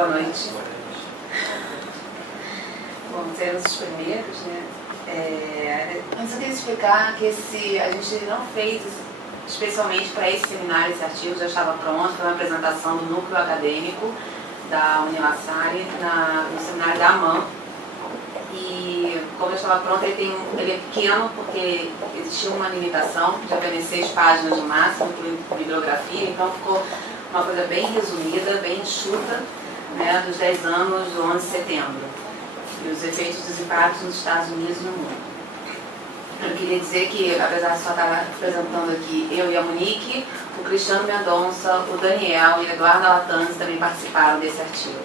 Boa noite. Bom, seremos os primeiros, né? Antes eu queria explicar que a gente não fez especialmente para esse seminário, esse artigo já estava pronto, foi uma apresentação do núcleo acadêmico da Univassari no seminário da AMAN. E como eu estava pronto, ele é pequeno porque existia uma limitação de apenas 6 páginas no máximo por bibliografia, então ficou uma coisa bem resumida, bem enxuta, né, dos 10 anos do 11 de setembro e os efeitos dos impactos nos Estados Unidos e no mundo. Eu queria dizer que, apesar de só estar apresentando aqui eu e a Monique, o Cristiano Mendonça, o Daniel e o Eduardo Alatanzi também participaram desse artigo.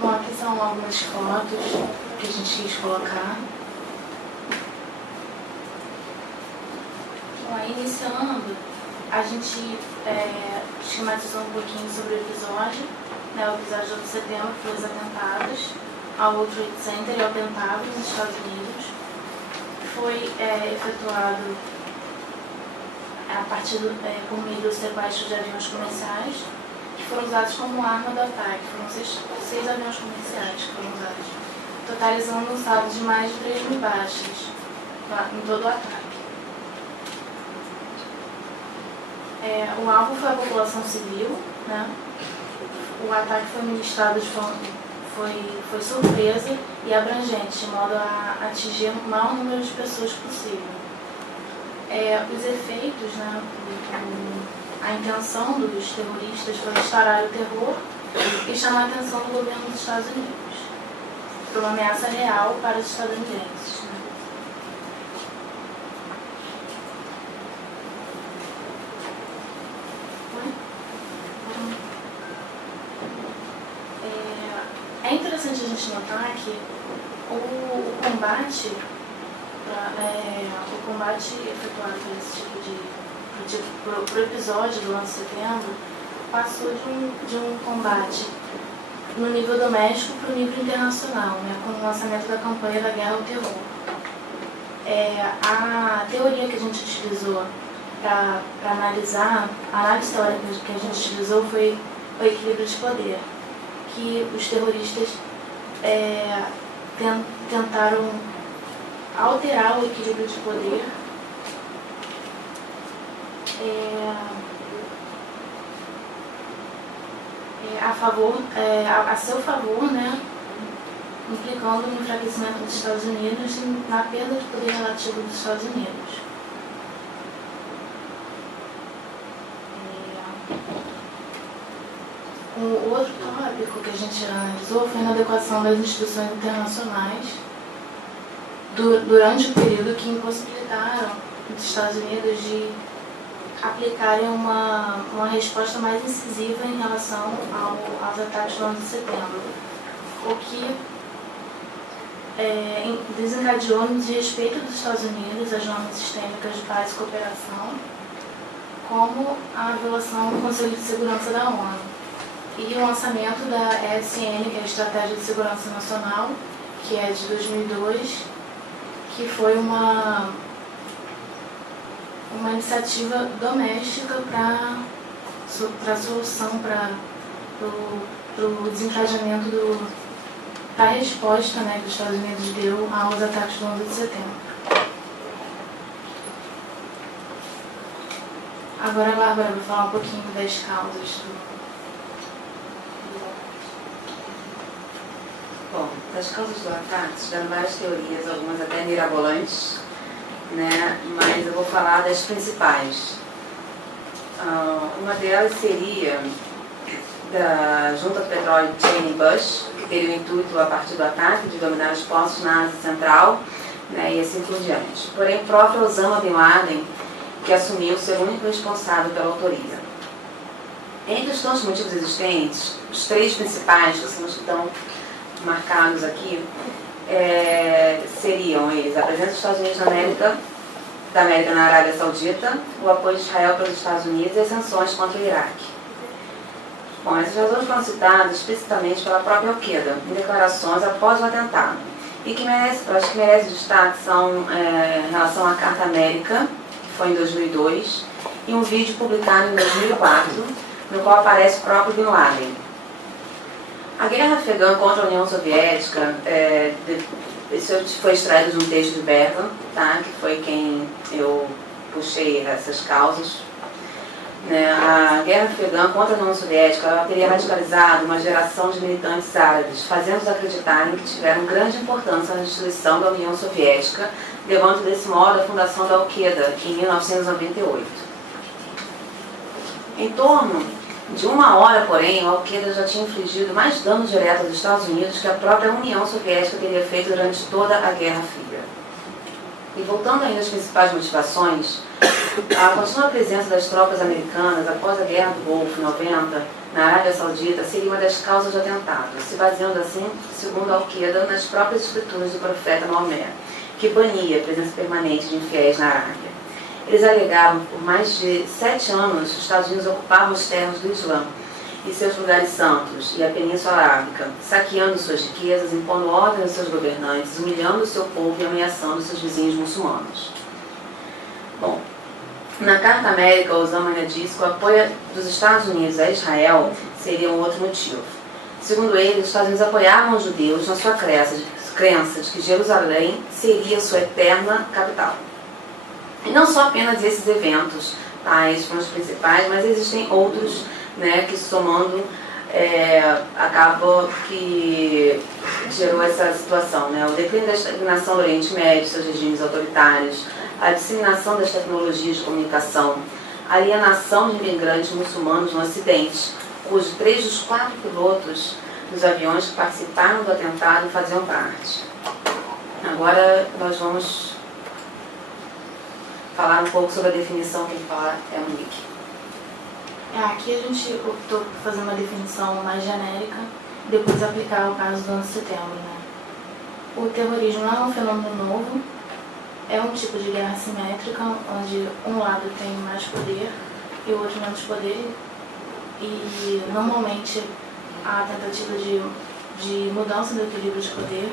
Bom, aqui são algumas fotos que a gente quis colocar. Bom, aí, iniciando, a gente esquematizou um pouquinho sobre o episódio, né, o episódio de 11 de setembro foi os atentados ao World Trade Center e ao Pentágono nos Estados Unidos. Foi efetuado a partir por meio do sequestro de aviões comerciais que foram usados como arma do ataque. Foram 6 aviões comerciais que foram usados, totalizando um saldo de mais de 3.000 baixas em todo o ataque. O alvo foi a população civil, né? O ataque foi ministrado de forma, foi surpresa e abrangente, de modo a atingir o maior número de pessoas possível. Os efeitos, né, a intenção dos terroristas foi instaurar o terror e chamar a atenção do governo dos Estados Unidos para uma ameaça real para os estadunidenses. É interessante a gente notar que o combate efetuado por esse tipo pro episódio do 11 de setembro passou de um combate no nível doméstico para o nível internacional, né, com o lançamento da campanha da guerra ao terror. A teoria que a gente utilizou para analisar, a análise teórica que a gente utilizou foi o equilíbrio de poder, que os terroristas tentaram alterar o equilíbrio de poder a seu favor, né, implicando no enfraquecimento dos Estados Unidos e na perda de poder relativo dos Estados Unidos. O outro tópico que a gente analisou foi a inadequação das instituições internacionais durante o período que impossibilitaram os Estados Unidos de aplicarem uma resposta mais incisiva em relação aos ataques do 11 de setembro, o que desencadeou no desrespeito dos Estados Unidos às normas sistêmicas de paz e cooperação, como a violação do Conselho de Segurança da ONU e o lançamento da ESN, que é a Estratégia de Segurança Nacional, que é de 2002, que foi uma iniciativa doméstica para a solução, para o desencadeamento da resposta, né, que os Estados Unidos deu aos ataques do 11 de setembro. Agora a Bárbara vai falar um pouquinho das causas Bom, das causas do ataque, tiveram várias teorias, algumas até mirabolantes, né? Mas eu vou falar das principais. Uma delas seria da Junta do Petróleo Cheney Bush, que teria o intuito, a partir do ataque, de dominar os postos na Ásia Central, né, e assim por diante. Porém, o próprio Osama Bin Laden, que assumiu ser o único responsável pela autoria. Entre os tantos motivos existentes, os 3 principais, que são os que estão marcados aqui, seriam eles: a presença dos Estados Unidos da América na Arábia Saudita, o apoio de Israel pelos Estados Unidos e as sanções contra o Iraque. Bom, essas razões foram citadas explicitamente pela própria Al-Qaeda em declarações após o atentado, E que eu acho que merece destaque são em relação à Carta América, que foi em 2002, e um vídeo publicado em 2004, no qual aparece o próprio Bin Laden. A guerra afegã contra a União Soviética, isso foi extraído de um texto de Bergman, tá? Que foi quem eu puxei essas causas. A guerra afegã contra a União Soviética ela teria radicalizado uma geração de militantes árabes, fazendo-os acreditarem que tiveram grande importância na destruição da União Soviética, levando desse modo a fundação da Al-Qaeda em 1998. Em torno de uma hora, porém, a Al-Qaeda já tinha infligido mais dano direto aos Estados Unidos que a própria União Soviética teria feito durante toda a Guerra Fria. E voltando ainda às principais motivações, a contínua presença das tropas americanas após a Guerra do Golfo 90 na Arábia Saudita seria uma das causas do atentado, se baseando assim, segundo a Al-Qaeda, nas próprias escrituras do profeta Maomé, que bania a presença permanente de infiéis na Arábia. Eles alegaram que por mais de 7 anos os Estados Unidos ocupavam os terras do Islã e seus lugares santos e a Península Arábica, saqueando suas riquezas, impondo ordem aos seus governantes, humilhando o seu povo e ameaçando seus vizinhos muçulmanos. Bom, na Carta América, Osama ainda diz que o apoio dos Estados Unidos a Israel seria um outro motivo. Segundo ele, os Estados Unidos apoiavam os judeus na sua crença de que Jerusalém seria sua eterna capital. E não só apenas esses eventos, tá? Esses foram os principais, mas existem outros, né, que somando acaba que gerou essa situação, né? O declínio da estagnação do Oriente Médio, seus regimes autoritários, a disseminação das tecnologias de comunicação, a alienação de imigrantes muçulmanos no Ocidente, cujos 3 dos 4 pilotos dos aviões que participaram do atentado faziam parte. Agora nós vamos falar um pouco sobre a definição que ele fala é o Nick. Aqui a gente optou por fazer uma definição mais genérica, depois aplicar o caso do 11 de setembro. Né? O terrorismo não é um fenômeno novo, é um tipo de guerra assimétrica, onde um lado tem mais poder e o outro menos poder, e normalmente a tentativa de mudança do equilíbrio de poder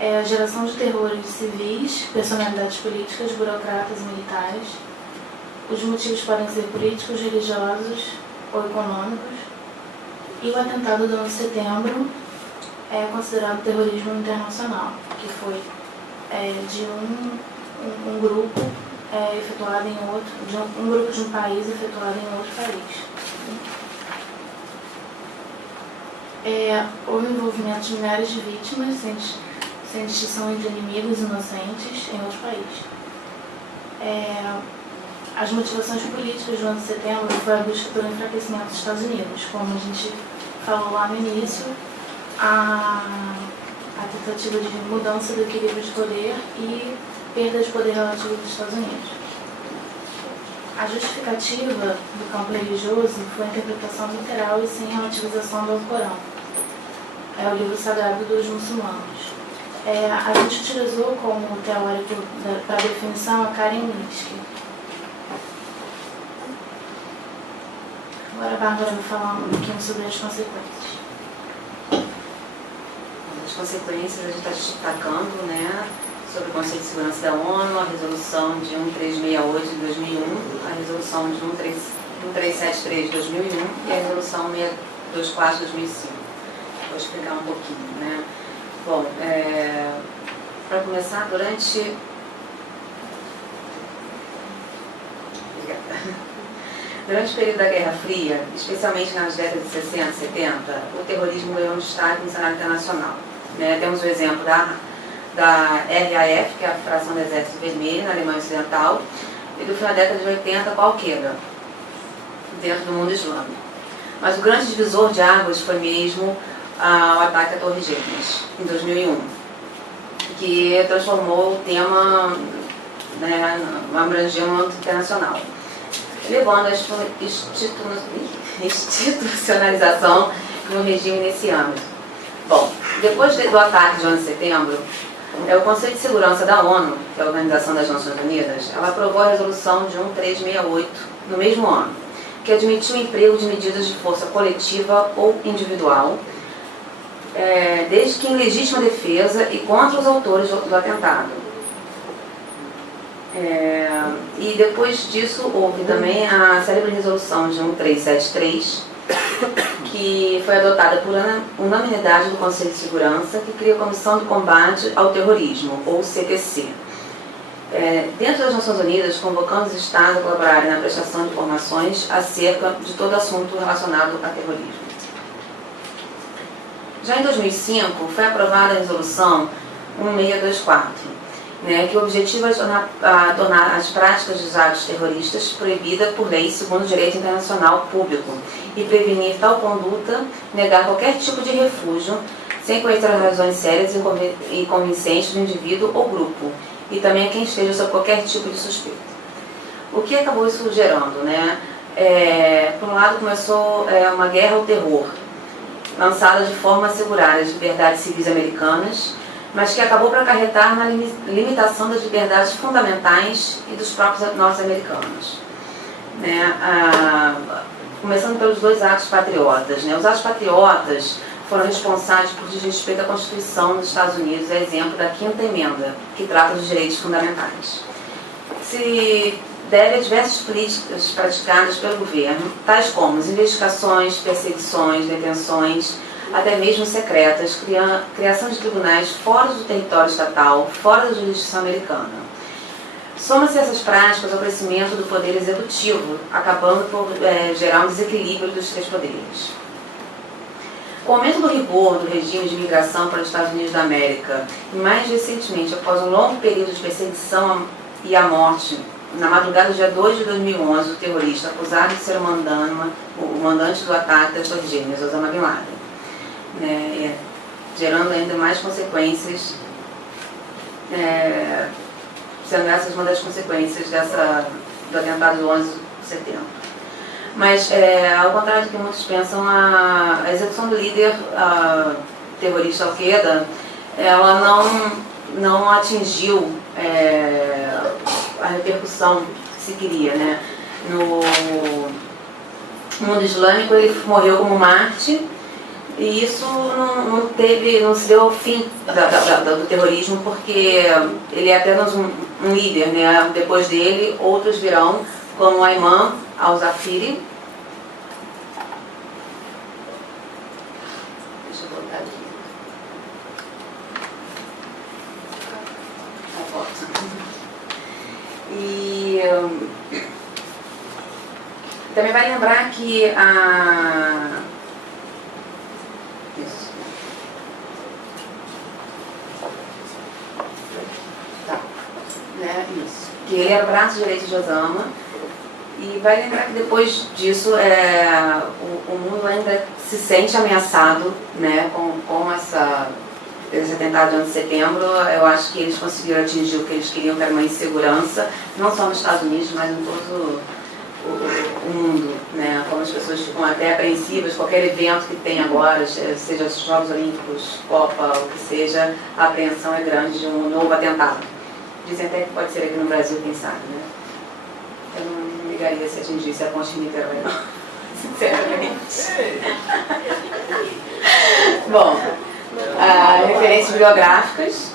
é a geração de terrores civis, personalidades políticas, burocratas e militares. Os motivos podem ser políticos, religiosos ou econômicos. E o atentado do 11 de setembro é considerado terrorismo internacional, que foi de um grupo efetuado em outro, um grupo de um país efetuado em outro país. Houve envolvimento de milhares de vítimas, sem distinção entre inimigos e inocentes em outro país. As motivações políticas do 11 de setembro foi a busca pelo enfraquecimento dos Estados Unidos, como a gente falou lá no início, a tentativa de mudança do equilíbrio de poder e perda de poder relativo dos Estados Unidos. A justificativa do campo religioso foi a interpretação literal e sem relativização do Alcorão. É o livro sagrado dos muçulmanos. A gente utilizou como teórico para a definição a Karen Minsky. Agora a Bárbara vai falar um pouquinho sobre as consequências. As consequências a gente está destacando, né, sobre o Conselho de Segurança da ONU, a resolução de 1368 de 2001, a resolução de 1373 de 2001 e a resolução 624 de 2005. Vou explicar um pouquinho, né. Bom, para começar, durante o período da Guerra Fria, especialmente nas décadas de 60 e 70, o terrorismo ganhou um destaque no cenário internacional. Né? Temos o exemplo da RAF, que é a Fração do Exército Vermelho, na Alemanha Ocidental, e do final da década de 80 com a Al-Qaeda, dentro do mundo islâmico. Mas o grande divisor de águas foi mesmo o ataque à Torre Gêmeas, em 2001, que transformou o tema, né, abrangeu no âmbito internacional, levando à institucionalização de um regime nesse âmbito. Bom, depois do ataque de 11 de setembro, o Conselho de Segurança da ONU, que é a Organização das Nações Unidas, ela aprovou a resolução de 1368 no mesmo ano, que admitiu o emprego de medidas de força coletiva ou individual desde que em legítima defesa e contra os autores do atentado. E depois disso houve também a célebre resolução de 1373, que foi adotada por unanimidade do Conselho de Segurança, que cria a Comissão de Combate ao Terrorismo, ou CPC. Dentro das Nações Unidas, convocando os Estados a colaborarem na prestação de informações acerca de todo assunto relacionado a terrorismo. Já em 2005, foi aprovada a Resolução 1624, que o objetivo é tornar as práticas dos atos terroristas proibidas por lei segundo o direito internacional público e prevenir tal conduta, negar qualquer tipo de refúgio, sem conhecer as razões sérias e convincentes do indivíduo ou grupo, e também a quem esteja sob qualquer tipo de suspeita. O que acabou isso gerando? Por um lado, começou uma guerra ao terror, lançada de forma a assegurar as liberdades civis americanas, mas que acabou por acarretar na limitação das liberdades fundamentais e dos próprios norte-americanos. Começando pelos dois atos patriotas. Os atos patriotas foram responsáveis por desrespeito à Constituição dos Estados Unidos, a exemplo da 5ª Emenda, que trata dos direitos fundamentais. Se deve a diversas políticas praticadas pelo governo, tais como as investigações, perseguições, detenções, até mesmo secretas, criação de tribunais fora do território estatal, fora da jurisdição americana. Soma-se essas práticas ao crescimento do poder executivo, acabando por gerar um desequilíbrio dos três poderes. Com o aumento do rigor do regime de imigração para os Estados Unidos da América, e mais recentemente, após um longo período de perseguição e a morte, na madrugada do dia 2 de 2011, do terrorista acusado de ser o mandante do ataque das Torres Gêmeas, Osama Bin Laden, gerando ainda mais consequências, sendo essas uma das consequências do atentado do 11 de setembro. Mas, ao contrário do que muitos pensam, a execução do líder terrorista Al-Qaeda, ela não atingiu a repercussão que se queria. No mundo islâmico, ele morreu como mártir, e isso não se deu ao fim do terrorismo, porque ele é apenas um líder. Depois dele, outros virão, como Ayman al-Zawahiri. Deixa eu voltar aqui. E também vai lembrar que que ele era o braço direito de Osama. E vai lembrar que depois disso o mundo ainda se sente ameaçado, com esse atentado de 11 de setembro. Eu acho que eles conseguiram atingir o que eles queriam, que era uma insegurança, não só nos Estados Unidos, mas em todo o mundo. Como as pessoas ficam até apreensivas, qualquer evento que tem agora, seja os Jogos Olímpicos, Copa, o que seja, a apreensão é grande de um novo atentado. Dizem até que pode ser aqui no Brasil, quem sabe, Eu não ligaria se atingisse a ponte de Niterói, não. Sinceramente. Bom, referências bibliográficas.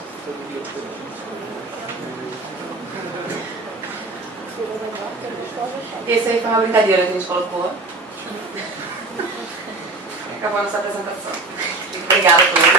Esse aí foi uma brincadeira que a gente colocou. Acabou a nossa apresentação. Obrigada a todos.